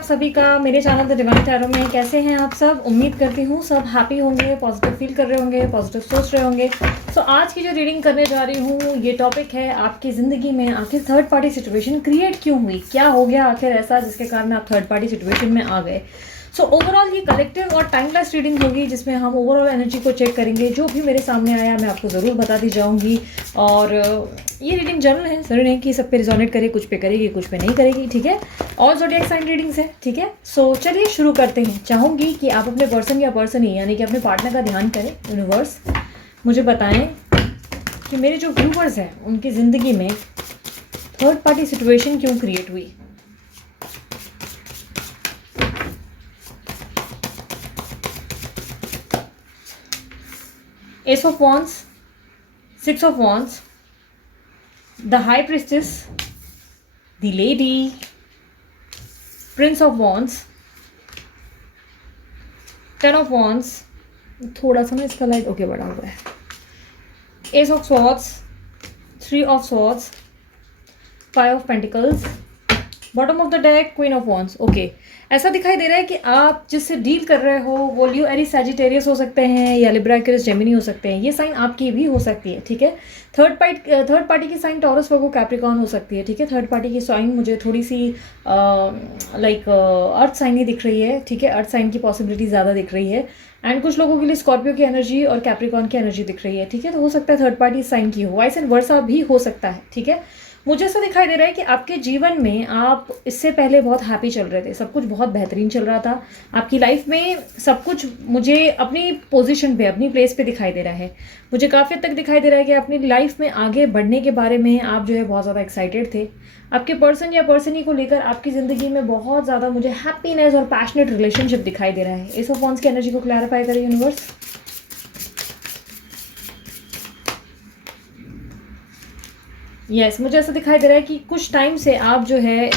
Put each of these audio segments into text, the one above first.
आप सभी का मेरे चैनल द डिवाइन टैरो में। कैसे हैं आप सब? उम्मीद करती हूँ सब हैप्पी होंगे, पॉजिटिव फील कर रहे होंगे, पॉजिटिव सोच रहे होंगे। सो आज की जो रीडिंग करने जा रही हूँ ये टॉपिक है आपकी ज़िंदगी में आखिर थर्ड पार्टी सिचुएशन क्रिएट क्यों हुई, क्या हो गया आखिर ऐसा जिसके कारण आप थर्ड पार्टी सिचुएशन में आ गए। सो ओवरऑल ये कलेक्टिव और टाइमलेस रीडिंग होगी जिसमें हम ओवरऑल एनर्जी को चेक करेंगे। जो भी मेरे सामने आया मैं आपको ज़रूर बताती जाऊंगी। और ये रीडिंग जनरल है, ज़रूर नहीं कि सब पे रिजोनेट करे, कुछ पे करेगी कुछ पे नहीं करेगी, ठीक है। और ज़ोडिएक साइन रीडिंग्स है, ठीक है। सो चलिए शुरू करते हैं। चाहूँगी कि आप अपने पर्सन या पर्सन ही यानी कि अपने पार्टनर का ध्यान करें। यूनिवर्स मुझे बताएं कि मेरे जो व्यूवर्स हैं उनकी ज़िंदगी में थर्ड पार्टी सिचुएशन क्यों क्रिएट हुई। Ace of Wands, Six of Wands, the High Priestess, the Lady, Prince of Wands, Ten of Wands, थोड़ा सा ना इसका लाइट ओके बड़ा हुआ है, Ace of Swords, Three of Swords, Five of Pentacles, bottom of the deck queen of wands. Okay, ऐसा दिखाई दे रहा है कि आप जिससे डील कर रहे हो वो लियो, एरीज, सैजिटेरियस हो सकते हैं या लिब्रा, एक्वेरियस, जेमिनी हो सकते हैं। ये साइन आपकी भी हो सकती है, ठीक है। थर्ड पार्टी की साइन टॉरस, वर्गो, कैप्रिकॉर्न हो सकती है, ठीक है। थर्ड पार्टी की साइन मुझे थोड़ी सी लाइक अर्थ साइन ही दिख रही है, ठीक है। अर्थ साइन की पॉसिबिलिटी ज़्यादा दिख रही है। एंड कुछ लोगों के लिए स्कॉर्पियो की एनर्जी और कैप्रिकॉर्न की एनर्जी दिख रही है, ठीक है। तो हो सकता है थर्ड पार्टी साइन की हो, वाइस एंड वर्सा भी हो सकता है, ठीक है। मुझे ऐसा दिखाई दे रहा है कि आपके जीवन में आप इससे पहले बहुत हैप्पी चल रहे थे, सब कुछ बहुत बेहतरीन चल रहा था आपकी लाइफ में। सब कुछ मुझे अपनी पोजीशन पे, अपनी प्लेस पे दिखाई दे रहा है। मुझे काफ़ी हद तक दिखाई दे रहा है कि अपनी लाइफ में आगे बढ़ने के बारे में आप जो है बहुत ज़्यादा एक्साइटेड थे। आपके पर्सन या पर्सनी को लेकर आपकी ज़िंदगी में बहुत ज़्यादा मुझे हैप्पीनेस और पैशनेट रिलेशनशिप दिखाई दे रहा है। एस ऑफ वॉन्ड्स की एनर्जी को क्लैरिफाई करें यूनिवर्स। मुझे ऐसा दिखाई दे रहा है कि कुछ टाइम से आप जो है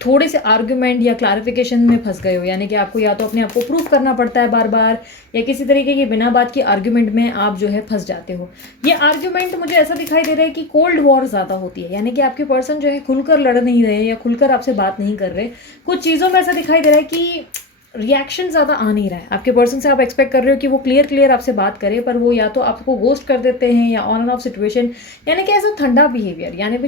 थोड़े से आर्ग्यूमेंट या क्लैरिफिकेशन में फंस गए हो, यानी कि आपको या तो अपने आप को प्रूफ करना पड़ता है बार बार, या किसी तरीके की बिना बात की आर्ग्यूमेंट में आप जो है फंस जाते हो। ये आर्ग्यूमेंट मुझे ऐसा दिखाई दे रहा है कि कोल्ड वॉर ज़्यादा होती है, यानी कि आपके पर्सन जो है खुलकर लड़ नहीं रहे या खुलकर आपसे बात नहीं कर रहे। कुछ चीज़ों में ऐसा दिखाई दे रहा है कि रिएक्शन ज़्यादा आ नहीं रहा है। आपके पर्सन से आप एक्सपेक्ट कर रहे हो कि वो क्लियर आपसे बात करे, पर वो या तो आपको गोस्ट कर देते हैं या ऑन एंड ऑफ सिचुएशन, यानी कि ऐसा ठंडा बिहेवियर, यानी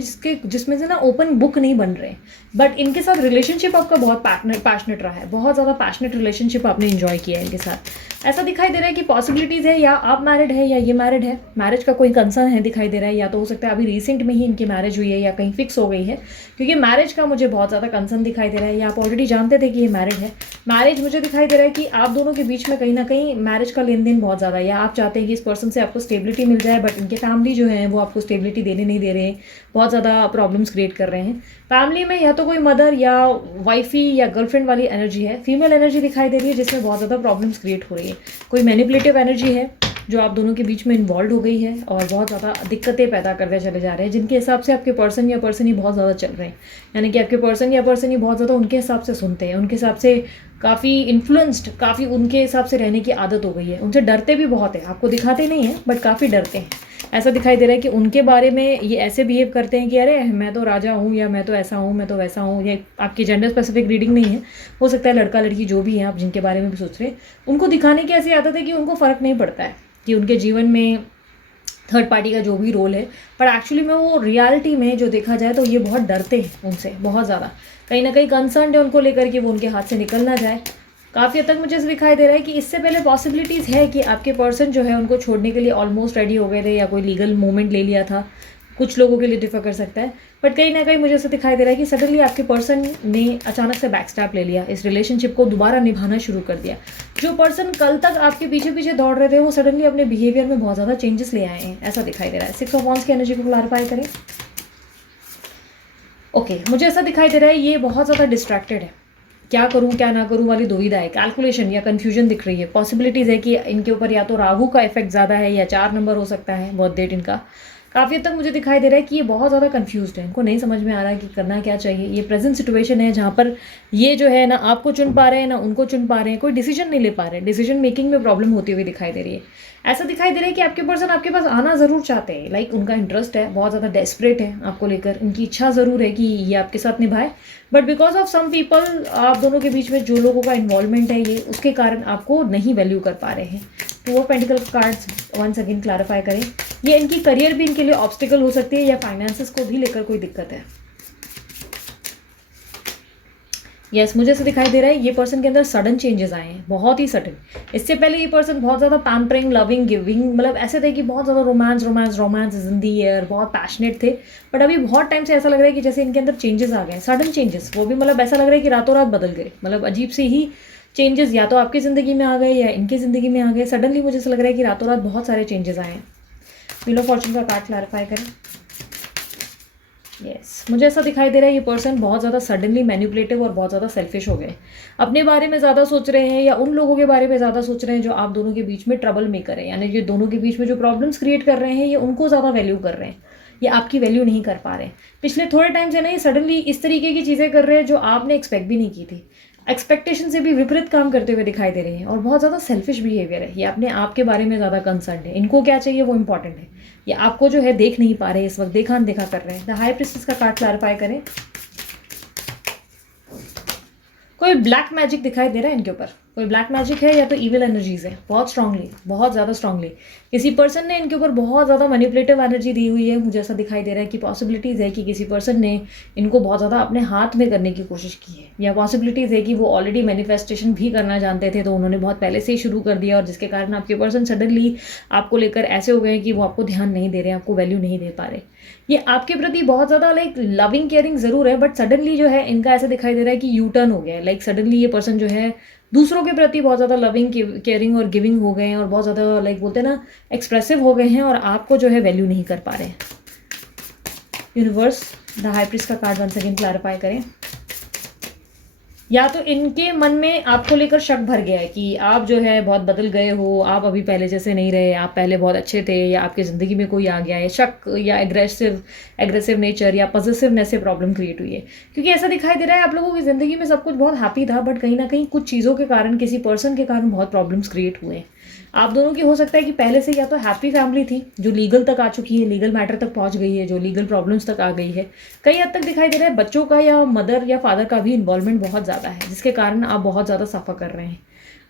जिसमें से ना ओपन बुक नहीं बन रहे। बट इनके साथ रिलेशनशिप आपका बहुत पैशनेट रहा है, बहुत ज़्यादा पैशनेट रिलेशनशिप आपने इन्जॉय किया है इनके साथ। ऐसा दिखाई दे रहा है कि पॉसिबिलिटीज़ है या आप मैरिड है या ये मैरिड है, मैरिज का कोई कंसर्न है दिखाई दे रहा है, या तो हो सकता है अभी रिसेंट में ही इनकी मैरिज हुई है या कहीं फिक्स हो गई है, क्योंकि मैरिज का मुझे बहुत ज़्यादा कंसर्न दिखाई दे रहा है, या आप ऑलरेडी जानते थे कि ये मैरिड है। मैरिज मुझे दिखाई दे रहा है कि आप दोनों के बीच में कहीं ना कहीं मैरिज का लेन देन बहुत ज़्यादा है, या आप चाहते हैं कि इस पर्सन से आपको स्टेबिलिटी मिल जाए, बट इनके फैमिली जो है वो आपको स्टेबिलिटी देने नहीं दे रहे हैं, बहुत ज़्यादा प्रॉब्लम्स क्रिएट कर रहे हैं फैमिली में। या तो कोई मदर या वाइफी या गर्लफ्रेंड वाली एनर्जी है, फीमेल एनर्जी दिखाई दे रही है जिसमें बहुत ज़्यादा प्रॉब्लम्स क्रिएट हो रही है। कोई मैनिपुलेटिव एनर्जी है जो आप दोनों के बीच में इन्वॉल्व हो गई है और बहुत ज़्यादा दिक्कतें पैदा करते चले जा रहे हैं, जिनके हिसाब से आपके पर्सन या पर्सन ही बहुत ज़्यादा चल रहे हैं, यानी कि आपके पर्सन या पर्सन ही बहुत ज़्यादा उनके हिसाब से सुनते हैं, उनके हिसाब से काफ़ी इन्फ्लुएंस्ड, काफ़ी उनके हिसाब से रहने की आदत हो गई है। उनसे डरते भी बहुत है, आपको दिखाते नहीं हैं बट काफ़ी डरते हैं। ऐसा दिखाई दे रहा है कि उनके बारे में ये ऐसे बिहेव करते हैं कि अरे मैं तो राजा हूँ, या मैं तो ऐसा हूँ, मैं तो वैसा हूँ। ये आपकी जेंडर स्पेसिफिक रीडिंग नहीं है, हो सकता है लड़का लड़की जो भी है आप जिनके बारे में भी सोच रहे हैं, उनको दिखाने की ऐसी आदत है कि उनको फ़र्क नहीं पड़ता है कि उनके जीवन में थर्ड पार्टी का जो भी रोल है, पर एक्चुअली में वो रियलिटी में जो देखा जाए तो ये बहुत डरते हैं उनसे, बहुत ज़्यादा कहीं ना कहीं कंसर्न है उनको लेकर कि वो उनके हाथ से निकल ना जाए। काफ़ी हद तक मुझे दिखाई दे रहा है कि इससे पहले पॉसिबिलिटीज़ है कि आपके पर्सन जो है उनको छोड़ने के लिए ऑलमोस्ट रेडी हो गए थे, या कोई लीगल मूवमेंट ले लिया था। कुछ लोगों के लिए डिफर कर सकता है, बट कहीं ना कहीं मुझे ऐसा दिखाई दे रहा है कि सडनली आपके पर्सन ने अचानक से बैक स्टैप ले लिया, इस रिलेशनशिप को दोबारा निभाना शुरू कर दिया। जो पर्सन कल तक आपके पीछे पीछे दौड़ रहे थे वो सडनली अपने बिहेवियर में बहुत ज़्यादा चेंजेस ले आए हैं, ऐसा दिखाई दे रहा है। सिक्स ऑफ वॉन्ड्स की एनर्जी को क्लैरिफाई करें। ओके, मुझे ऐसा दिखाई दे रहा है ये बहुत ज़्यादा डिस्ट्रैक्टेड है, क्या करूं क्या ना करूं वाली दुविधा है, कैलकुलेशन या कन्फ्यूजन दिख रही है। पॉसिबिलिटीज़ है कि इनके ऊपर या तो राहु का इफेक्ट ज़्यादा है या 4 नंबर हो सकता है बर्थ डेट इनका। काफ़ी हद तक मुझे दिखाई दे रहा है कि ये बहुत ज़्यादा कंफ्यूज्ड है, इनको नहीं समझ में आ रहा है कि करना क्या चाहिए। ये प्रेजेंट सिचुएशन है जहाँ पर ये जो है ना आपको चुन पा रहे हैं ना उनको चुन पा रहे हैं, कोई डिसीजन नहीं ले पा रहे हैं, डिसीजन मेकिंग में प्रॉब्लम होती हुई दिखाई दे रही है। ऐसा दिखाई दे रहा है कि आपके पर्सन आपके पास आना ज़रूर चाहते हैं, लाइक उनका इंटरेस्ट है, बहुत ज़्यादा डेस्परेट है आपको लेकर, उनकी इच्छा ज़रूर है कि ये आपके साथ निभाए, but because of some people आप दोनों के बीच में जो लोगों का इन्वॉल्वमेंट है ये उसके कारण आपको नहीं वैल्यू कर पा रहे हैं। तो वो pentacle cards once again clarify करें, ये इनकी करियर भी इनके लिए ऑब्स्टिकल हो सकती है या फाइनेंसेस को भी लेकर कोई दिक्कत है। यस मुझे ऐसा दिखाई दे रहा है ये पर्सन के अंदर सडन चेंजेस आए हैं, बहुत ही सडन। इससे पहले ये पर्सन बहुत ज़्यादा पैम्परिंग, लविंग, गिविंग, मतलब ऐसे थे कि बहुत ज़्यादा romance romance romance is in the air, बहुत पैशनेट थे। बट अभी बहुत टाइम से ऐसा लग रहा है कि जैसे इनके अंदर चेंजेस आ गए, सडन चेंजेस, वो भी मतलब ऐसा लग रहा है कि रातों रात बदल गए, मतलब अजीब से ही चेंजेस या तो आपकी ज़िंदगी में आ गए या इनकी ज़िंदगी में आ गए। सडनली मुझे ऐसा लग रहा है कि रातों रात बहुत सारे चेंजेस आए हैं। व्हील ऑफ फॉर्चून का कार्ड क्लैरिफाई करें। यस मुझे ऐसा दिखाई दे रहा है ये पर्सन बहुत ज़्यादा सडनली मैनिपुलेटिव और बहुत ज़्यादा सेल्फिश हो गए, अपने बारे में ज़्यादा सोच रहे हैं या उन लोगों के बारे में ज़्यादा सोच रहे हैं जो आप दोनों के बीच में ट्रबल मेकर है, यानी ये दोनों के बीच में जो प्रॉब्लम्स क्रिएट कर रहे हैं ये उनको ज़्यादा वैल्यू कर रहे हैं, ये आपकी वैल्यू नहीं कर पा रहे हैं। पिछले थोड़े टाइम से ना ये सडनली इस तरीके की चीज़ें कर रहे हैं जो आपने एक्सपेक्ट भी नहीं की थी, एक्सपेक्टेशन से भी विपरीत काम करते हुए दिखाई दे रहे हैं, और बहुत ज़्यादा सेल्फिश बिहेवियर है, ये अपने आप के बारे में ज़्यादा कंसर्न है, इनको क्या चाहिए वो इंपॉर्टेंट है, ये आपको जो है देख नहीं पा रहे इस वक्त, देखा अनदेखा कर रहे हैं। द हाई प्रिस्टेस का कार्ड क्लैरिफाई करें। कोई ब्लैक मैजिक दिखाई दे रहा है इनके ऊपर, कोई ब्लैक मैजिक है या तो इविल एनर्जीज है, बहुत स्ट्रांगली, बहुत ज़्यादा स्ट्रांगली किसी पर्सन ने इनके ऊपर बहुत ज़्यादा मैनिपुलेटिव एनर्जी दी हुई है। मुझे ऐसा दिखाई दे रहा है कि पॉसिबिलिटीज़ है कि किसी पर्सन ने इनको बहुत ज़्यादा अपने हाथ में करने की कोशिश की है, या पॉसिबिलिटीज़ है कि वो ऑलरेडी मैनिफेस्टेशन भी करना जानते थे तो उन्होंने बहुत पहले से ही शुरू कर दिया, और जिसके कारण आपके पर्सन सडनली आपको लेकर ऐसे हो गए कि वो आपको ध्यान नहीं दे रहे, आपको वैल्यू नहीं दे पा रहे। ये आपके प्रति बहुत ज़्यादा लाइक लविंग केयरिंग ज़रूर है, बट सडनली जो है इनका ऐसा दिखाई दे रहा है कि यू टर्न हो गया है, लाइक सडनली ये पर्सन जो है दूसरों के प्रति बहुत ज़्यादा लविंग, केयरिंग और गिविंग हो गए हैं, और बहुत ज़्यादा लाइक बोलते हैं ना एक्सप्रेसिव हो गए हैं, और आपको जो है वैल्यू नहीं कर पा रहे हैं। यूनिवर्स द हाई प्रीस्ट का कार्ड वंस अगेन क्लैरिफाई करें। या तो इनके मन में आपको लेकर शक भर गया है कि आप जो है बहुत बदल गए हो, आप अभी पहले जैसे नहीं रहे, आप पहले बहुत अच्छे थे, या आपकी ज़िंदगी में कोई आ गया है, शक या एग्रेसिव नेचर या पॉजिटिवनेस से प्रॉब्लम क्रिएट हुई है। क्योंकि ऐसा दिखाई दे रहा है आप लोगों की ज़िंदगी में सब कुछ बहुत हैप्पी था, बट कहीं ना कहीं कुछ चीज़ों के कारण, किसी पर्सन के कारण बहुत प्रॉब्लम्स क्रिएट हुए हैं। आप दोनों की हो सकता है कि पहले से या तो हैप्पी फैमिली थी जो लीगल तक आ चुकी है, लीगल मैटर तक पहुंच गई है, जो लीगल प्रॉब्लम्स तक आ गई है। कई हद तक दिखाई दे रहा है बच्चों का या मदर या फादर का भी इन्वॉल्वमेंट बहुत ज़्यादा है, जिसके कारण आप बहुत ज़्यादा सफ़र कर रहे हैं।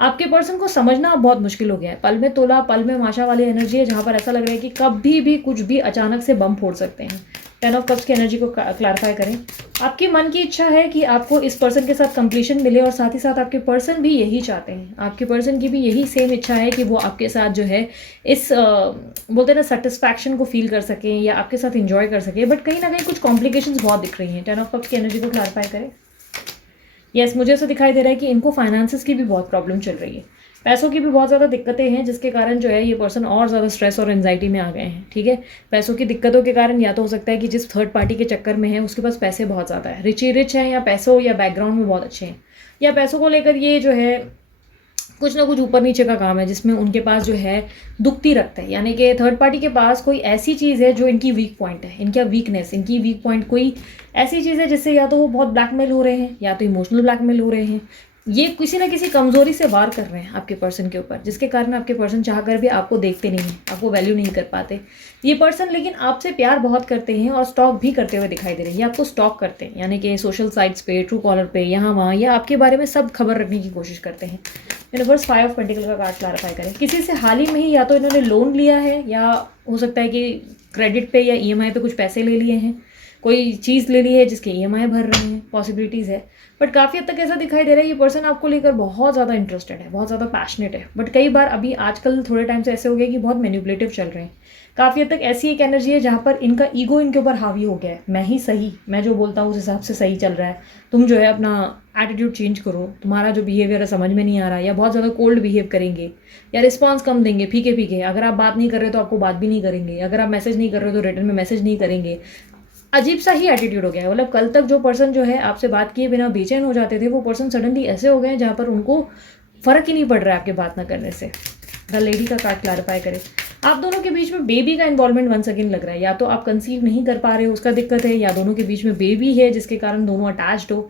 आपके पर्सन को समझना अब बहुत मुश्किल हो गया है, पल में तोला पल में माशा वाली एनर्जी है, जहाँ पर ऐसा लग रहा है कि कभी भी कुछ भी अचानक से बम फोड़ सकते हैं। 10 ऑफ कप्स की एनर्जी को क्लैरिफाई करें। आपकी मन की इच्छा है कि आपको इस पर्सन के साथ कंप्लीशन मिले, और साथ ही साथ आपके पर्सन भी यही चाहते हैं, आपके पर्सन की भी यही सेम इच्छा है कि वो आपके साथ जो है इस बोलते हैं ना सेटिस्फैक्शन को फील कर सकें या आपके साथ इंजॉय कर सकें, बट कहीं ना कहीं कुछ कॉम्प्लिकेशंस बहुत दिख रही हैं। 10 ऑफ कप्स की एनर्जी को क्लैरिफाई करें। यस मुझे ऐसा दिखाई दे रहा है कि इनको फाइनेंसेस की भी बहुत प्रॉब्लम चल रही है, पैसों की भी बहुत ज़्यादा दिक्कतें हैं, जिसके कारण जो है ये पर्सन और ज़्यादा स्ट्रेस और एंजाइटी में आ गए हैं। ठीक है, पैसों की दिक्कतों के कारण या तो हो सकता है कि जिस थर्ड पार्टी के चक्कर में है उसके पास पैसे बहुत ज़्यादा है, रिच है, या पैसों या बैकग्राउंड में बहुत अच्छे हैं, या पैसों को लेकर ये जो है कुछ ना कुछ ऊपर नीचे का काम है, जिसमें उनके पास जो है दुखती रखते हैं, यानी कि थर्ड पार्टी के पास कोई ऐसी चीज़ है जो इनकी वीक पॉइंट है, इनका वीकनेस, इनकी वीक पॉइंट कोई ऐसी चीज़ है जिससे या तो वो बहुत ब्लैकमेल हो रहे हैं या तो इमोशनल ब्लैकमेल हो रहे हैं, ये किसी ना किसी कमजोरी से वार कर रहे हैं आपके पर्सन के ऊपर, जिसके कारण आपके पर्सन चाहकर भी आपको देखते नहीं हैं, आपको वैल्यू नहीं कर पाते। ये पर्सन लेकिन आपसे प्यार बहुत करते हैं और स्टॉक भी करते हुए दिखाई दे रहे हैं, ये आपको स्टॉक करते हैं, यानी कि सोशल साइट्स पे, ट्रू कॉलर पे, यहाँ वहाँ, या आपके बारे में सब खबर रखने की कोशिश करते हैं। यूनिवर्स 5 ऑफ पेंटिकल का कार्ड क्लैरिफाई करें। किसी से हाल ही में ही या तो इन्होंने लोन लिया है, या हो सकता है कि क्रेडिट पे या ईएमआई पे कुछ पैसे ले लिए हैं, कोई चीज़ ले ली है जिसके ईएमआई भर रहे हैं, पॉसिबिलिटीज़ है। बट काफ़ी हद तक ऐसा दिखाई दे रहा है ये पर्सन आपको लेकर बहुत ज़्यादा इंटरेस्टेड है, बहुत ज़्यादा पैशनेट है, बट कई बार अभी आजकल थोड़े टाइम से ऐसे हो गया कि बहुत मैनिपुलेटिव चल रहे हैं। काफ़ी हद तक ऐसी एक एनर्जी है जहाँ पर इनका ईगो इनके ऊपर हावी हो गया है, मैं ही सही, मैं जो बोलता हूँ उस हिसाब से सही चल रहा है, तुम जो है अपना एटीट्यूड चेंज करो, तुम्हारा जो बिहेवियर है समझ में नहीं आ रहा, या बहुत ज़्यादा कोल्ड बिहेव करेंगे, या रिस्पॉन्स कम देंगे, फीके फीके, अगर आप बात नहीं कर रहे तो आपको बात भी नहीं करेंगे, अगर आप मैसेज नहीं कर रहे हो तो रिटर्न में मैसेज नहीं करेंगे। अजीब सा ही एटीट्यूड हो गया है, मतलब कल तक जो पर्सन जो है आपसे बात किए बिना बेचैन हो जाते थे, वो पर्सन सडनली ऐसे हो गए हैं जहाँ पर उनको फ़र्क ही नहीं पड़ रहा है आपके बात ना करने से। द लेडी का कार्ड क्लैरिफाई करे। आप दोनों के बीच में बेबी का इन्वॉल्वमेंट वंस अगेन लग रहा है, या तो आप कंसीव नहीं कर पा रहे हो उसका दिक्कत है, या दोनों के बीच में बेबी है जिसके कारण दोनों अटैच्ड हो,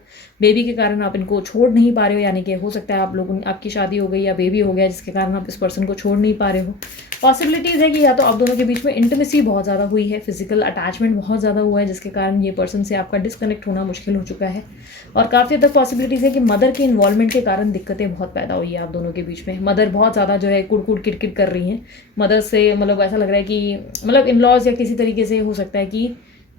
बेबी के कारण आप इनको छोड़ नहीं पा रहे हो, यानी कि हो सकता है आप लोग आपकी शादी हो गई या बेबी हो गया जिसके कारण आप इस पर्सन को छोड़ नहीं पा रहे हो। पॉसिबिलिटीज़ है कि या तो आप दोनों के बीच में इंटिमेसी बहुत ज़्यादा हुई है, फिजिकल अटैचमेंट बहुत ज़्यादा हुआ है जिसके कारण ये पर्सन से आपका डिस्कनेक्ट होना मुश्किल हो चुका है, और काफ़ी हद तक पॉसिबिलिटीज़ है कि मदर के इन्वॉल्वमेंट के कारण दिक्कतें बहुत पैदा हुई है आप दोनों के बीच में। मदर बहुत ज़्यादा जो है कुड़ किट कर रही हैं, मदर से मतलब ऐसा लग रहा है कि मतलब इन लॉज या किसी तरीके से हो सकता है कि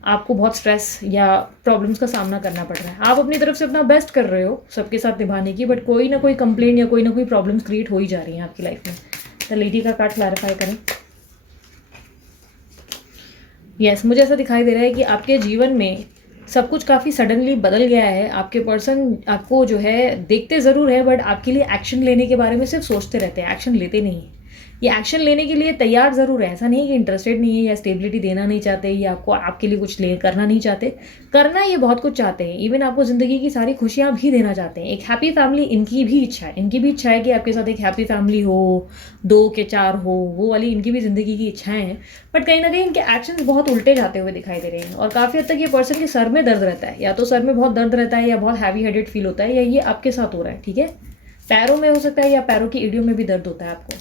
आपको बहुत स्ट्रेस या प्रॉब्लम्स का सामना करना पड़ रहा है। आप अपनी तरफ से अपना बेस्ट कर रहे हो सबके साथ निभाने की, बट कोई ना कोई कंप्लेंट या कोई ना कोई प्रॉब्लम्स क्रिएट हो ही जा रही हैं आपकी लाइफ में। तो लेडी का कार्ड क्लैरिफाई करें। यस, मुझे ऐसा दिखाई दे रहा है कि आपके जीवन में सब कुछ काफ़ी सडनली बदल गया है। आपके पर्सन आपको जो है देखते ज़रूर है, बट आपके लिए एक्शन लेने के बारे में सिर्फ सोचते रहते हैं, एक्शन लेते नहीं हैं। ये एक्शन लेने के लिए तैयार ज़रूर है, ऐसा नहीं है कि इंटरेस्टेड नहीं है या स्टेबिलिटी देना नहीं चाहते या आपको आपके लिए कुछ करना नहीं चाहते। करना ये बहुत कुछ चाहते हैं, इवन आपको ज़िंदगी की सारी खुशियाँ भी देना चाहते हैं। एक हैप्पी फैमिली इनकी भी इच्छा है, इनकी भी इच्छा है कि आपके साथ एक हैप्पी फैमिली हो, 2 के 4 हो, वो वाली इनकी भी ज़िंदगी की इच्छाएँ हैं। बट कहीं ना कहीं इनके एक्शंस बहुत उल्टे जाते हुए दिखाई दे रहे हैं, और काफ़ी हद तक ये पर्सन के सर में दर्द रहता है, या तो सर में बहुत दर्द रहता है या बहुत हैवी हेडेड फील होता है, या ये आपके साथ हो रहा है। ठीक है, पैरों में हो सकता है या पैरों की एडियो में भी दर्द होता है आपको।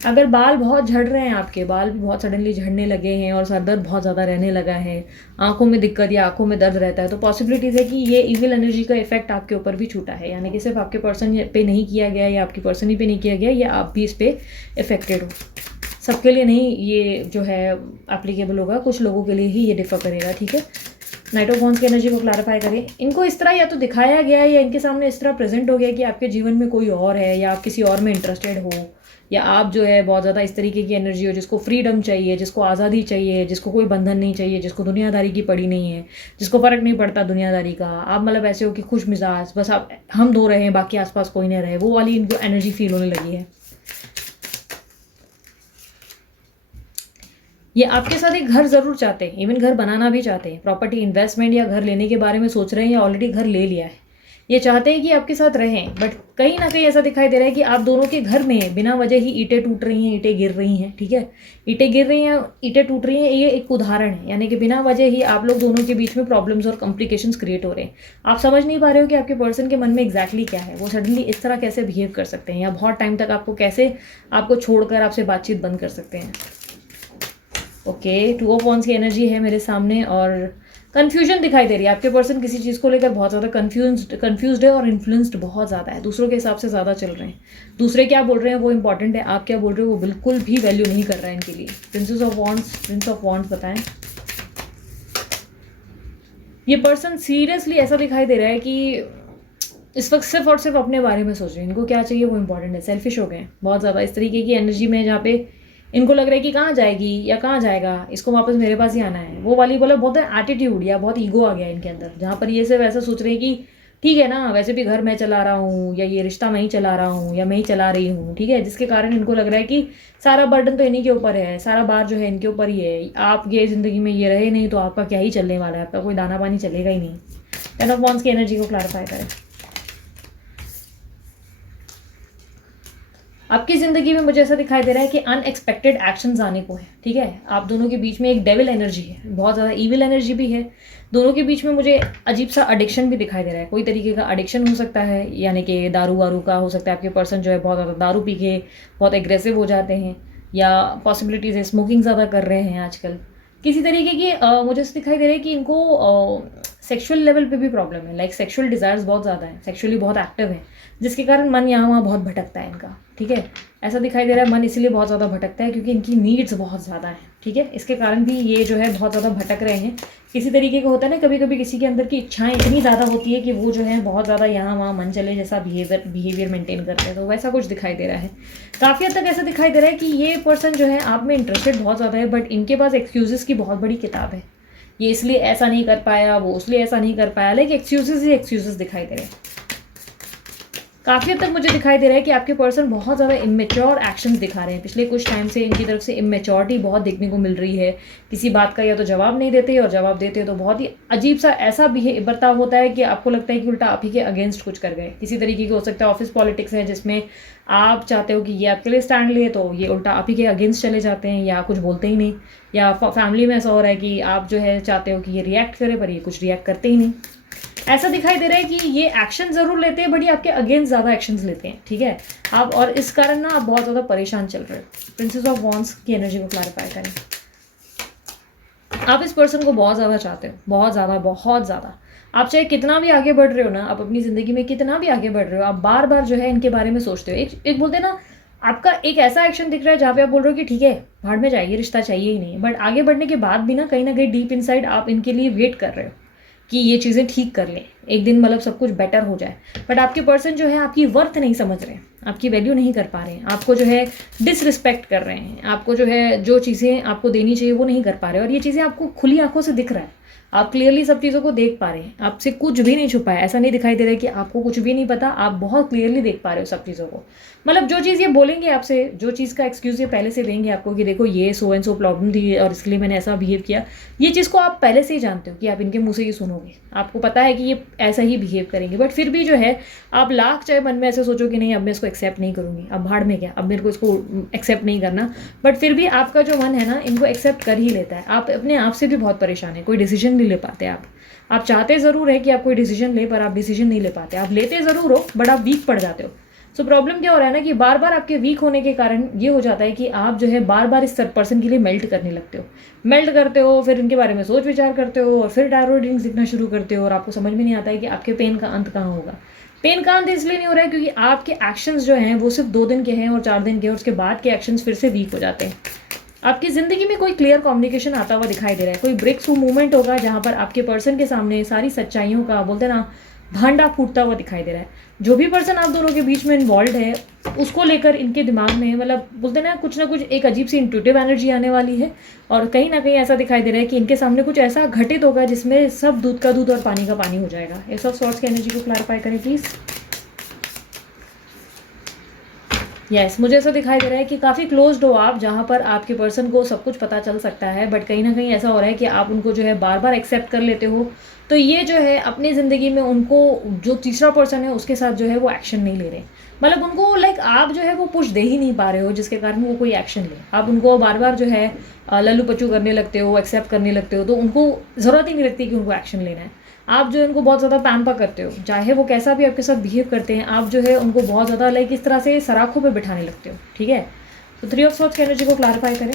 अगर बाल बहुत झड़ रहे हैं, आपके बाल भी बहुत सडनली झड़ने लगे हैं और सर दर्द बहुत ज़्यादा रहने लगा है, आंखों में दिक्कत या आंखों में दर्द रहता है, तो पॉसिबिलिटीज़ है कि ये इविल एनर्जी का इफेक्ट आपके ऊपर भी छूटा है, यानी कि सिर्फ आपके पर्सन पे नहीं किया गया या आपकी पर्सन ही पे नहीं किया गया, या आप भी इस पर इफेक्टेड हो। सबके लिए नहीं ये जो है एप्लीकेबल होगा, कुछ लोगों के लिए ही ये डिफर करेगा। ठीक है, नाइट ऑफ वॉन्ड्स की एनर्जी को क्लैरिफाई करें। इनको इस तरह या तो दिखाया गया है या इनके सामने इस तरह प्रेजेंट हो गया कि आपके जीवन में कोई और है, या आप किसी और में इंटरेस्टेड हो, या आप जो है बहुत ज़्यादा इस तरीके की एनर्जी हो जिसको फ्रीडम चाहिए, जिसको आज़ादी चाहिए, जिसको कोई बंधन नहीं चाहिए, जिसको दुनियादारी की पड़ी नहीं है, जिसको फ़र्क नहीं पड़ता दुनियादारी का। आप मतलब ऐसे हो कि खुश मिजाज, बस आप हम दो रहे, बाकी आसपास कोई नहीं रहे, वो वाली इनको एनर्जी फील होने लगी है। ये आपके साथ एक घर ज़रूर चाहते हैं, इवन घर बनाना भी चाहते हैं, प्रॉपर्टी इन्वेस्टमेंट या घर लेने के बारे में सोच रहे हैं या ऑलरेडी घर ले लिया है। ये चाहते हैं कि आपके साथ रहें, बट कहीं ना कहीं ऐसा दिखाई दे रहा है कि आप दोनों के घर में बिना वजह ही ईंटें टूट रही हैं, ईंटें गिर रही हैं। ठीक है, ईंटें गिर रही हैं, ईंटें टूट रही हैं, ये एक उदाहरण है, यानी कि बिना वजह ही आप लोग दोनों के बीच में प्रॉब्लम्स और कॉम्प्लिकेशंस क्रिएट हो रहे हैं। आप समझ नहीं पा रहे हो कि आपके पर्सन के मन में एग्जैक्टली क्या है, वो सडनली इस तरह कैसे बिहेव कर सकते हैं, या बहुत टाइम तक आपको कैसे आपको छोड़कर आपसे बातचीत बंद कर सकते हैं। ओके, 2 ऑफ वॉन्ड्स की एनर्जी है मेरे सामने, और कन्फ्यूजन दिखाई दे रही है। आपके पर्सन किसी चीज़ को लेकर बहुत ज़्यादा कन्फ्यूज्ड है और इन्फ्लुएंस्ड बहुत ज़्यादा है, दूसरों के हिसाब से ज़्यादा चल रहे हैं। दूसरे क्या बोल रहे हैं वो इंपॉर्टेंट है, आप क्या बोल रहे हो वो बिल्कुल भी वैल्यू नहीं कर रहा है इनके लिए। प्रिंस ऑफ वॉन्ड्स बताएं। ये पर्सन सीरियसली ऐसा दिखाई दे रहा है कि इस वक्त सिर्फ और सिर्फ अपने बारे में सोच रहे हैं, इनको क्या चाहिए वो इंपॉर्टेंट है, सेल्फिश हो गए हैं बहुत ज़्यादा इस तरीके की एनर्जी में, जहाँ पे इनको लग रहा है कि कहाँ जाएगी या कहाँ जाएगा, इसको वापस मेरे पास ही आना है। वो वाली बोला बहुत एटीट्यूड या बहुत ईगो आ गया इनके अंदर, जहाँ पर ये सिर्फ ऐसा सोच रहे हैं कि ठीक है ना, वैसे भी घर मैं चला रहा हूँ, या ये रिश्ता मैं ही चला रहा हूँ, या मैं ही चला रही हूँ। ठीक है, जिसके कारण इनको लग रहा है कि सारा बर्डन तो इन्हीं के ऊपर है, सारा बार जो है इनके ऊपर ही है। आप ये ज़िंदगी में ये रहे नहीं तो आपका क्या ही चलने वाला है, आपका कोई दाना पानी चलेगा ही नहीं। 10 ऑफ वॉन्ड्स की एनर्जी को क्लैरिफाई करें। आपकी ज़िंदगी में मुझे ऐसा दिखाई दे रहा है कि अनएक्सपेक्टेड एक्शंस आने को है। ठीक है, आप दोनों के बीच में एक डेविल एनर्जी है, बहुत ज़्यादा ईविल एनर्जी भी है। दोनों के बीच में मुझे अजीब सा एडिक्शन भी दिखाई दे रहा है, कोई तरीके का एडिक्शन हो सकता है, यानी कि दारू वारू का हो सकता है। आपके पर्सन जो है बहुत ज़्यादा दारू पी के बहुत एग्रेसिव हो जाते हैं, या पॉसिबिलिटीज़ है स्मोकिंग ज़्यादा कर रहे हैं आजकल। किसी तरीके की मुझे ऐसा दिखाई दे रहा है कि इनको सेक्सुअल लेवल पे भी प्रॉब्लम है, लाइक सेक्सुअल डिज़ायर्स बहुत ज़्यादा है, सेक्सुअली बहुत एक्टिव है, जिसके कारण मन यहाँ वहाँ बहुत भटकता है इनका। ठीक है, ऐसा दिखाई दे रहा है मन इसलिए बहुत ज़्यादा भटकता है क्योंकि इनकी नीड्स बहुत ज़्यादा हैं। ठीक है, इसके कारण भी ये जो है बहुत ज़्यादा भटक रहे हैं। किसी तरीके का होता है ना, कभी कभी किसी के अंदर की इच्छाएं इतनी ज़्यादा होती है कि वो जो है बहुत ज़्यादा यहाँ वहाँ मन चले जैसा बिहेवियर मेंटेन करते हैं, तो वैसा कुछ दिखाई दे रहा है। काफ़ी हद तक ऐसा दिखाई दे रहा है कि ये पर्सन जो है आप में इंटरेस्टेड बहुत ज़्यादा है, बट इनके पास एक्सक्यूज़ेस की बहुत बड़ी किताब है। ये इसलिए ऐसा नहीं कर पाया, वो इसलिए ऐसा नहीं कर पाया, लाइक एक्सक्यूज़ेस ही एक्सक्यूज़ेस दिखाई दे रहे हैं। काफ़ी हद तक मुझे दिखाई दे रहा है कि आपके पर्सन बहुत ज़्यादा इमेच्योर एक्शंस दिखा रहे हैं। पिछले कुछ टाइम से इनकी तरफ से इमेच्योरिटी बहुत देखने को मिल रही है। किसी बात का या तो जवाब नहीं देते, और जवाब देते तो बहुत ही अजीब सा ऐसा बर्ताव होता है कि आपको लगता है कि उल्टा आप ही के अगेंस्ट कुछ कर गए। किसी तरीके की हो सकता है ऑफिस पॉलिटिक्स है जिसमें आप चाहते हो कि ये आपके लिए स्टैंड लिए, तो ये उल्टा आप ही के अगेंस्ट चले जाते हैं या कुछ बोलते ही नहीं। या फैमिली में ऐसा हो रहा है कि आप जो है चाहते हो कि ये रिएक्ट करे, पर ये कुछ रिएक्ट करते ही नहीं। ऐसा दिखाई दे रहा है कि ये एक्शन जरूर लेते हैं, बट ये आपके अगेंस्ट ज़्यादा एक्शंस लेते हैं, ठीक है। आप और इस कारण ना आप बहुत ज़्यादा परेशान चल रहे हो। प्रिंसेस ऑफ वॉन्ड्स की एनर्जी को क्लैरिफाई करें। आप इस पर्सन को बहुत ज़्यादा चाहते हो, बहुत ज़्यादा, बहुत ज़्यादा। आप चाहे कितना भी आगे बढ़ रहे हो ना, आप अपनी ज़िंदगी में कितना भी आगे बढ़ रहे हो, आप बार बार जो है इनके बारे में सोचते हो। एक बोलते हैं ना, आपका एक ऐसा एक्शन दिख रहा है जहाँ पे आप बोल रहे हो कि ठीक है भाड़ में जाइए, रिश्ता चाहिए ही नहीं, बट आगे बढ़ने के बाद भी ना कहीं डीप इनसाइड आप इनके लिए वेट कर रहे हो कि ये चीज़ें ठीक कर लें, एक दिन मतलब सब कुछ बेटर हो जाए। बट आपके पर्सन जो है आपकी वर्थ नहीं समझ रहे हैं, आपकी वैल्यू नहीं कर पा रहे हैं, आपको जो है डिसरिस्पेक्ट कर रहे हैं, आपको जो है जो चीज़ें आपको देनी चाहिए वो नहीं कर पा रहे। और ये चीज़ें आपको खुली आंखों से दिख रहा है, आप क्लियरली सब चीज़ों को देख पा रहे हैं, आपसे कुछ भी नहीं छुपा है। ऐसा नहीं दिखाई दे रहा है कि आपको कुछ भी नहीं पता, आप बहुत क्लियरली देख पा रहे हो सब चीज़ों को। मतलब जो चीज़ ये बोलेंगे आपसे, जो चीज़ का एक्सक्यूज़ ये पहले से देंगे आपको कि देखो ये सो एंड सो प्रॉब्लम थी और इसके लिए मैंने ऐसा बिहेव किया, ये चीज़ को आप पहले से ही जानते हो कि आप इनके मुंह से ये सुनोगे, आपको पता है कि ये ऐसा ही बिहेव करेंगे। बट फिर भी जो है आप लाख चाहे मन में ऐसे सोचो कि नहीं अब मैं इसको एक्सेप्ट नहीं करूँगी, अब भाड़ में क्या, अब मेरे को इसको एक्सेप्ट नहीं करना, बट फिर भी आपका जो मन है ना इनको एक्सेप्ट कर ही लेता है। आप अपने आप से भी बहुत परेशान है, कोई डिसीजन नहीं ले पाते। आप चाहते ज़रूर है कि आप कोई डिसीजन ले, पर आप डिसीजन नहीं ले पाते। आप लेते ज़रूर हो बट आप वीक पड़ जाते हो। सो प्रॉब्लम क्या हो रहा है ना कि बार बार आपके वीक होने के कारण ये हो जाता है कि आप जो है बार बार इस पर्सन के लिए मेल्ट करने लगते हो, मेल्ट करते हो, फिर उनके बारे में सोच विचार करते हो, और फिर टैरो रीडिंग्स दिखना शुरू करते हो, और आपको समझ में नहीं आता है कि आपके पेन का अंत कहाँ होगा। पेन का अंत इसलिए नहीं हो रहा है क्योंकि आपके एक्शंस जो हैं वो सिर्फ 2 दिन के हैं और 4 दिन के, और उसके बाद के एक्शंस फिर से वीक हो जाते हैं। आपकी ज़िंदगी में कोई क्लियर कम्युनिकेशन आता हुआ दिखाई दे रहा है, कोई ब्रेक थ्रू मूवमेंट होगा जहाँ पर आपके पर्सन के सामने सारी सच्चाइयों का बोलते ना भांडा फूटता हुआ दिखाई दे रहा है। जो भी पर्सन आप दोनों के बीच में इन्वॉल्व है उसको लेकर इनके दिमाग में मतलब बोलते ना कुछ एक अजीब सी इंट्यूटिव एनर्जी आने वाली है, और कहीं ना कहीं ऐसा दिखाई दे रहा है कि इनके सामने कुछ ऐसा घटित होगा जिसमें सब दूध का दूध और पानी का पानी हो जाएगा। एस ऑफ सॉर्ड्स की एनर्जी को क्लैरिफाई करें प्लीज़। यस मुझे ऐसा दिखाई दे रहा है कि काफ़ी क्लोज्ड हो आप, जहाँ पर आपके पर्सन को सब कुछ पता चल सकता है, बट कहीं ना कहीं ऐसा हो रहा है कि आप उनको जो है बार बार एक्सेप्ट कर लेते हो। तो ये जो है अपनी ज़िंदगी में उनको जो तीसरा पर्सन है उसके साथ जो है वो एक्शन नहीं ले रहे, मतलब उनको लाइक आप जो है वो पुश दे ही नहीं पा रहे हो जिसके कारण वो कोई एक्शन ले। आप उनको बार बार जो है लल्लू पच्चू करने लगते हो, एक्सेप्ट करने लगते हो, तो उनको ज़रूरत ही नहीं लगती कि उनको एक्शन लेना है। आप जो उनको बहुत ज़्यादा पैम्पर करते हो, चाहे वो कैसा भी आपके साथ बिहेव करते हैं, आप जो है उनको बहुत ज़्यादा लाइक इस तरह से सराखों पे बिठाने लगते हो, ठीक है। तो 3 ऑफ सॉर्ड्स की एनर्जी को क्लैरिफाई करें।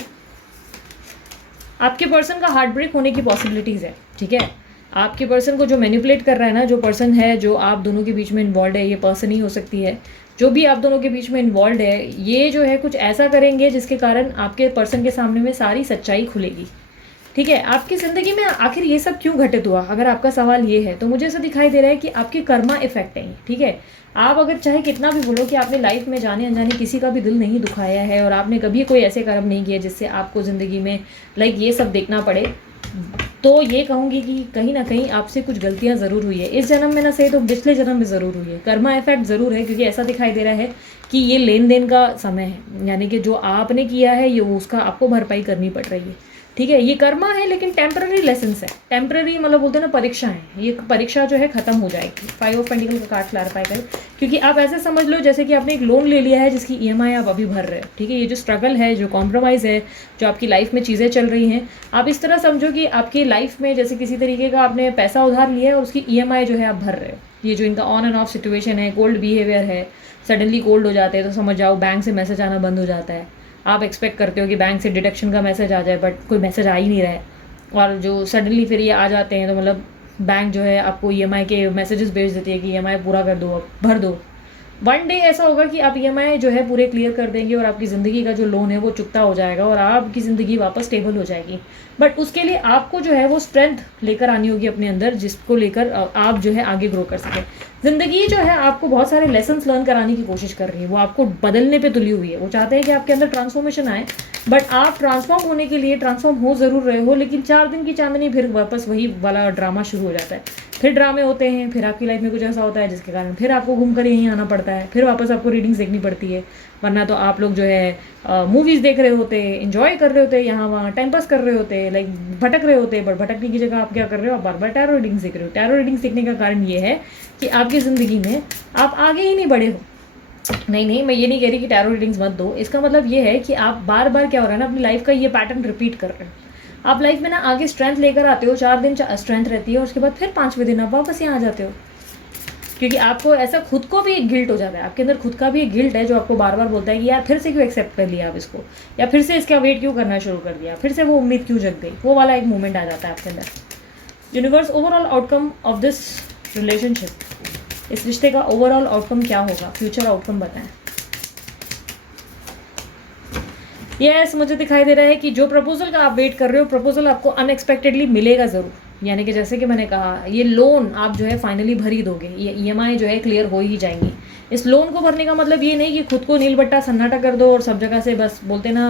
आपके पर्सन का हार्ट ब्रेक होने की पॉसिबिलिटीज़ है, ठीक है। आपके पर्सन को जो मैनिपुलेट कर रहा है ना, जो पर्सन है जो आप दोनों के बीच में इन्वॉल्व है, ये पर्सन ही हो सकती है, जो भी आप दोनों के बीच में इन्वॉल्व है, ये जो है कुछ ऐसा करेंगे जिसके कारण आपके पर्सन के सामने में सारी सच्चाई खुलेगी, ठीक है। आपकी ज़िंदगी में आखिर ये सब क्यों घटित हुआ, अगर आपका सवाल ये है तो मुझे ऐसा दिखाई दे रहा है कि आपके कर्मा इफेक्ट है, ठीक है। आप अगर चाहे कितना भी बोलो कि आपने लाइफ में जाने अनजाने किसी का भी दिल नहीं दुखाया है, और आपने कभी कोई ऐसे कर्म नहीं किए जिससे आपको ज़िंदगी में लाइक ये सब देखना पड़े, तो ये कहूँगी कि कहीं ना कहीं आपसे कुछ गलतियाँ ज़रूर हुई है। इस जन्म में ना सही तो पिछले जन्म में ज़रूर हुई है। कर्मा इफेक्ट ज़रूर है, क्योंकि ऐसा दिखाई दे रहा है कि ये लेन देन का समय है, यानी कि जो आपने किया है ये उसका आपको भरपाई करनी पड़ रही है, ठीक है। ये कर्मा है लेकिन टेम्पररी लेसन्स है, टेम्पररी मतलब बोलते हैं ना परीक्षा है, ये परीक्षा जो है खत्म हो जाएगी। 5 ऑफ पेंटिकल का कार्ड क्लैरिफाई करें, क्योंकि आप ऐसे समझ लो जैसे कि आपने एक लोन ले लिया है जिसकी EMI आप अभी भर रहे हो, ठीक है। ये जो स्ट्रगल है, जो कॉम्प्रोमाइज़ है, जो आपकी लाइफ में चीज़ें चल रही हैं, आप इस तरह समझो कि आपकी लाइफ में जैसे किसी तरीके का आपने पैसा उधार लिया है और उसकी EMI जो है आप भर रहे हो। ये जो इनका ऑन एंड ऑफ सिचुएशन है, कोल्ड बिहेवियर है, सडनली कोल्ड हो जाते हैं, तो समझ जाओ बैंक से मैसेज आना बंद हो जाता है। आप एक्सपेक्ट करते हो कि बैंक से डिडक्शन का मैसेज आ जाए, बट कोई मैसेज आ ही नहीं रहा है, और जो सडनली फिर ये आ जाते हैं तो मतलब बैंक जो है आपको EMI के मैसेजेस भेज देती है कि EMI पूरा कर दो, अब भर दो। वन डे ऐसा होगा कि आप EMI जो है पूरे क्लियर कर देंगे और आपकी ज़िंदगी का जो लोन है वो चुकता हो जाएगा और आपकी ज़िंदगी वापस स्टेबल हो जाएगी। बट उसके लिए आपको जो है वो स्ट्रेंथ लेकर आनी होगी अपने अंदर, जिसको लेकर आप जो है आगे ग्रो कर सकें। ज़िंदगी जो है आपको बहुत सारे लेसन्स लर्न कराने की कोशिश कर रही है, वो आपको बदलने पे तुली हुई है। वो चाहते हैं कि आपके अंदर ट्रांसफॉर्मेशन आए, बट आप ट्रांसफॉर्म होने के लिए ट्रांसफॉर्म हो ज़रूर रहे हो, लेकिन 4 दिन की चांदनी फिर वापस वही वाला ड्रामा शुरू हो जाता है। फिर ड्रामे होते हैं, फिर आपकी लाइफ में कुछ ऐसा होता है जिसके कारण फिर आपको घूम कर यहीं आना पड़ता है, फिर वापस आपको रीडिंग्स देखनी पड़ती है। वरना तो आप लोग जो है मूवीज़ देख रहे होते, इन्जॉय कर रहे होते, यहाँ वहाँ टाइम पास कर रहे होते, लाइक भटक रहे होते। बट भटकने की जगह आप क्या कर रहे हो, आप बार बार टैरो रीडिंग्स देख रहे हो। टैरो रीडिंग्स देखने का कारण ये है कि आपकी ज़िंदगी में आप आगे ही नहीं बढ़े हो। नहीं, मैं ये नहीं कह रही कि टैरो रीडिंग्स मत दो। इसका मतलब ये है कि आप बार बार क्या हो रहा है ना, अपनी लाइफ का ये पैटर्न रिपीट कर रहे हो। आप लाइफ में ना आगे स्ट्रेंथ लेकर आते हो, 4 दिन स्ट्रेंथ रहती है और उसके बाद फिर 5वें दिन आप वापस यहाँ आ जाते हो, क्योंकि आपको ऐसा खुद को भी एक गिल्ट हो जाता है। आपके अंदर खुद का भी एक गिल्ट है जो आपको बार बार बोलता है कि यार फिर से क्यों एक्सेप्ट कर लिया आप इसको, या फिर से इसका वेट क्यों करना शुरू कर दिया, फिर से वो उम्मीद क्यों जग गई। वो वाला एक मोमेंट आ जाता है आपके अंदर। Universe, overall outcome of this relationship, इस रिश्ते का ओवरऑल आउटकम क्या होगा, फ्यूचर आउटकम बताएं। यस, मुझे दिखाई दे रहा है कि जो प्रपोजल का आप वेट कर रहे हो, प्रपोजल आपको अनएक्सपेक्टेडली मिलेगा ज़रूर। यानी कि जैसे कि मैंने कहा, ये लोन आप जो है फाइनली भर ही दोगे, ये ईएमआई जो है क्लियर हो ही जाएंगी। इस लोन को भरने का मतलब ये नहीं कि खुद को नील बट्टा सन्नाटा कर दो और सब जगह से बस बोलते ना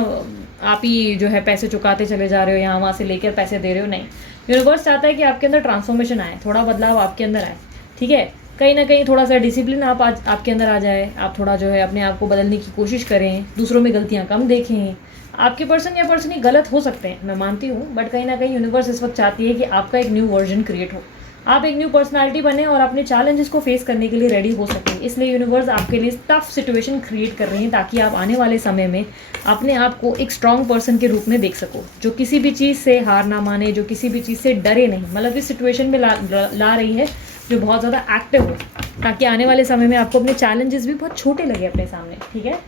आप ही जो है पैसे चुकाते चले जा रहे हो, यहाँ वहाँ से लेकर पैसे दे रहे हो। नहीं, यूनिवर्स चाहता है कि आपके अंदर ट्रांसफॉर्मेशन आए, थोड़ा बदलाव आपके अंदर आए। ठीक है, कहीं ना कहीं थोड़ा सा डिसिप्लिन आपके अंदर आ जाए। आप थोड़ा जो है अपने आप को बदलने की कोशिश करें, दूसरों में गलतियाँ कम देखें। आपके पर्सन या पर्सन ही गलत हो सकते हैं, मैं मानती हूँ, बट कहीं ना कहीं यूनिवर्स इस वक्त चाहती है कि आपका एक न्यू वर्जन क्रिएट हो, आप एक न्यू पर्सनालिटी बने और अपने चैलेंजेस को फेस करने के लिए रेडी हो सकें। इसलिए यूनिवर्स आपके लिए टफ सिचुएशन क्रिएट कर रही है ताकि आप आने वाले समय में अपने आप को एक स्ट्रॉन्ग पर्सन के रूप में देख सको, जो किसी भी चीज़ से हार ना माने, जो किसी भी चीज़ से डरे नहीं। मतलब इस सिचुएशन में ला रही है जो बहुत ज़्यादा एक्टिव हो, ताकि आने वाले समय में आपको अपने चैलेंजेस भी बहुत छोटे लगे अपने सामने। ठीक है,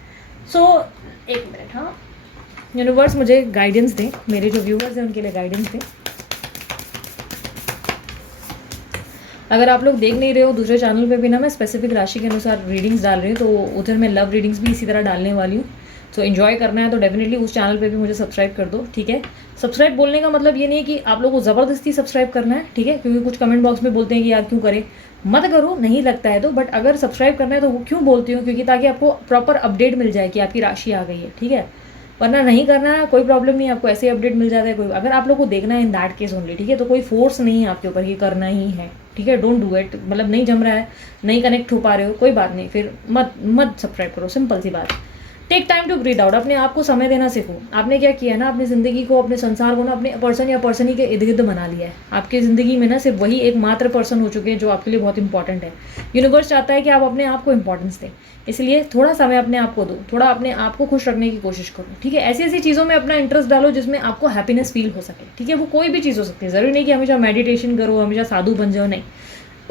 सो एक मिनट, हाँ, यूनिवर्स मुझे गाइडेंस दें, मेरे जो व्यूअर्स हैं उनके लिए गाइडेंस दें। अगर आप लोग देख नहीं रहे हो, दूसरे चैनल पे भी ना मैं स्पेसिफिक राशि के अनुसार रीडिंग्स डाल रही हूँ, तो उधर मैं लव रीडिंग्स भी इसी तरह डालने वाली हूँ। तो एंजॉय करना है तो डेफिनेटली उस चैनल पे भी मुझे सब्सक्राइब कर दो। ठीक है, सब्सक्राइब बोलने का मतलब ये नहीं है कि आप लोगों को ज़बरदस्ती सब्सक्राइब करना है। ठीक है, क्योंकि कुछ कमेंट बॉक्स में बोलते हैं कि यार क्यों करें, मत करो, नहीं लगता है तो। बट अगर सब्सक्राइब करना है तो वो क्यों बोलती हूँ, क्योंकि ताकि आपको प्रॉपर अपडेट मिल जाए कि आपकी राशि आ गई है। ठीक है, वरना नहीं करना है कोई प्रॉब्लम नहीं, आपको ऐसे अपडेट मिल जाता है। कोई अगर आप लोग को देखना है इन दैट केस ओनली। ठीक है, तो कोई फोर्स नहीं है आपके ऊपर कि करना ही है। ठीक है, डोंट डू इट। मतलब नहीं जम रहा है, नहीं कनेक्ट हो पा रहे हो, कोई बात नहीं, फिर मत सब्सक्राइब करो, सिंपल सी बात। Take time to breathe out, अपने आप को समय देना सीखो। आपने क्या किया है ना, अपनी ज़िंदगी को, अपने संसार को ना अपने पर्सन या पर्सन ही के इर्द गिर्द बना लिया है। आपकी ज़िंदगी में ना सिर्फ वही एकमात्र पर्सन हो चुके हैं जो आपके लिए बहुत इंपॉर्टेंट है। यूनिवर्स चाहता है कि आप अपने आप को इंपॉर्टेंस दें, इसलिए थोड़ा समय अपने आप को दो, थोड़ा अपने आप को खुश रखने की कोशिश करो। ठीक है, ऐसी ऐसी चीज़ों में अपना इंटरेस्ट डालो जिसमें आपको हैप्पीनेस फील हो सके। ठीक है, वो कोई भी चीज़ हो सकती है, ज़रूरी नहीं कि हमेशा मेडिटेशन करो, हमेशा साधु बन जाओ, नहीं,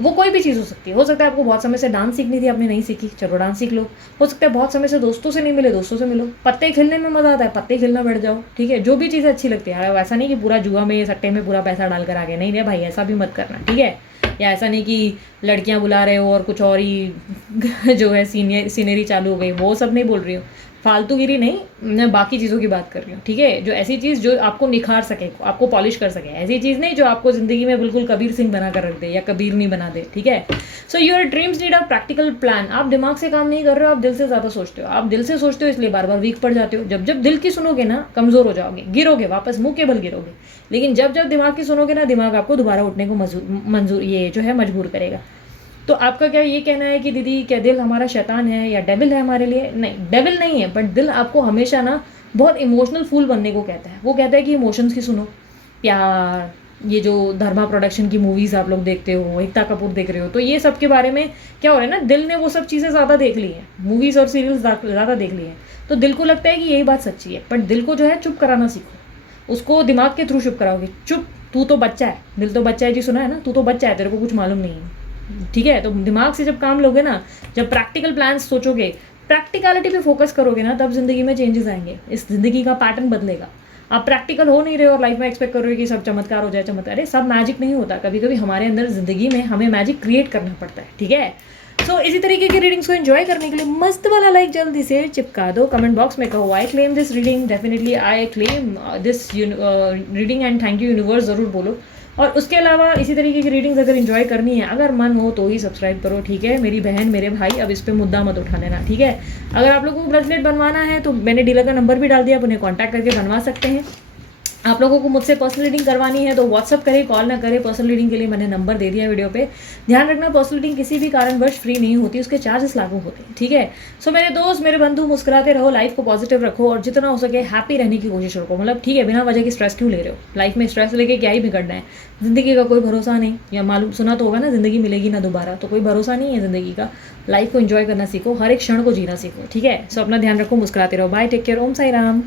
वो कोई भी चीज़ हो सकती है। हो सकता है आपको बहुत समय से डांस सीखनी थी, आपने नहीं सीखी, चलो डांस सीख लो। हो सकता है बहुत समय से दोस्तों से नहीं मिले, दोस्तों से मिलो। पत्ते खेलने में मज़ा आता है, पत्ते खेलना बैठ जाओ। ठीक है, जो भी चीज़ें अच्छी लगती है। वैसा नहीं कि पूरा जुआ में, सट्टे में पूरा पैसा डालकर आ गए, नहीं रे भाई, ऐसा भी मत करना। ठीक है, या ऐसा नहीं कि लड़कियां बुला रहे हो और कुछ और ही जो है सीनरी चालू हो गई, वो सब नहीं बोल रही हूँ, फालतूगिरी नहीं, मैं बाकी चीज़ों की बात कर रही हूँ। ठीक है, जो ऐसी चीज़ जो आपको निखार सके, आपको पॉलिश कर सके, ऐसी चीज़ नहीं जो आपको ज़िंदगी में बिल्कुल कबीर सिंह बना कर रख दे या कबीर नहीं बना दे। ठीक है, so your dreams need a practical plan. आप दिमाग से काम नहीं कर रहे हो, आप दिल से ज़्यादा सोचते हो। आप दिल से सोचते हो इसलिए बार बार वीक पड़ जाते हो। जब जब दिल की सुनोगे ना, कमज़ोर हो जाओगे, गिरोगे, वापस मुँह के बल गिरोगे। लेकिन जब जब दिमाग की सुनोगे ना, दिमाग आपको दोबारा उठने को मजबूर करेगा। तो आपका क्या ये कहना है कि दीदी क्या दिल हमारा शैतान है या डेविल है हमारे लिए? नहीं, डेविल नहीं है, बट दिल आपको हमेशा ना बहुत इमोशनल फूल बनने को कहता है। वो कहता है कि इमोशंस की सुनो, प्यार, ये जो धर्मा प्रोडक्शन की मूवीज़ आप लोग देखते हो, एकता कपूर देख रहे हो, तो ये सब के बारे में क्या हो रहा है ना, दिल ने वो सब चीज़ें ज़्यादा देख ली हैं, मूवीज़ और सीरियल्स ज़्यादा देख ली हैं, तो दिल को लगता है कि यही बात सच्ची है। बट दिल को जो है चुप कराना सीखो, उसको दिमाग के थ्रू चुप कराओगे। चुप, तू तो बच्चा है, दिल तो बच्चा है जी, सुना है ना, तू तो बच्चा है, तेरे को कुछ मालूम नहीं है। ठीक है, तो दिमाग से जब काम लोगे ना, जब प्रैक्टिकल प्लान्स सोचोगे, प्रैक्टिकलिटी पे फोकस करोगे ना, तब जिंदगी में चेंजेस आएंगे, इस जिंदगी का पैटर्न बदलेगा। आप प्रैक्टिकल हो नहीं रहे हो और लाइफ में एक्सपेक्ट कर रहे हो कि सब चमत्कार हो जाए, चमत्कार, अरे सब मैजिक नहीं होता। कभी कभी हमारे अंदर जिंदगी में हमें मैजिक क्रिएट करना पड़ता है। ठीक है, सो इसी तरीके की रीडिंग्स को एंजॉय करने के लिए मस्त वाला लाइक जल्दी से चिपका दो, कमेंट बॉक्स में कहो I claim this reading, definitely I claim this reading and thank you universe ज़रूर बोलो। और उसके अलावा इसी तरीके की रीडिंग्स अगर एंजॉय करनी है, अगर मन हो तो ही सब्सक्राइब करो। ठीक है, मेरी बहन, मेरे भाई, अब इस पे मुद्दा मत उठा लेना। ठीक है, अगर आप लोगों को ब्रेसलेट बनवाना है तो मैंने डीलर का नंबर भी डाल दिया, आप उन्हें कॉन्टैक्ट करके बनवा सकते हैं। आप लोगों को मुझसे पर्सनल रीडिंग करवानी है तो व्हाट्सअप करें, कॉल ना करें। पर्सनल रीडिंग के लिए मैंने नंबर दे दिया वीडियो पे। ध्यान रखना, पर्सनल रीडिंग किसी भी कारणवश फ्री नहीं होती, उसके चार्जेस लागू होते हैं, ठीक है। सो मेरे दोस्त, मेरे बंधु, मुस्कुराते रहो, लाइफ को पॉजिटिव रखो और जितना हो सके हैप्पी रहने की कोशिश करो। मतलब ठीक है, बिना वजह की स्ट्रेस क्यों ले रहे हो? लाइफ में स्ट्रेस लेके क्या ही बिगड़ना है? ज़िंदगी का कोई भरोसा नहीं, या मालूम सुना तो होगा ना, ज़िंदगी मिलेगी ना दोबारा, तो कोई भरोसा नहीं है ज़िंदगी का। लाइफ को एंजॉय करना सीखो, हर एक क्षण को जीना सीखो, ठीक है। सो अपना ध्यान रखो, मुस्कुराते रहो। बाय, टेक केयर, ओम साई राम।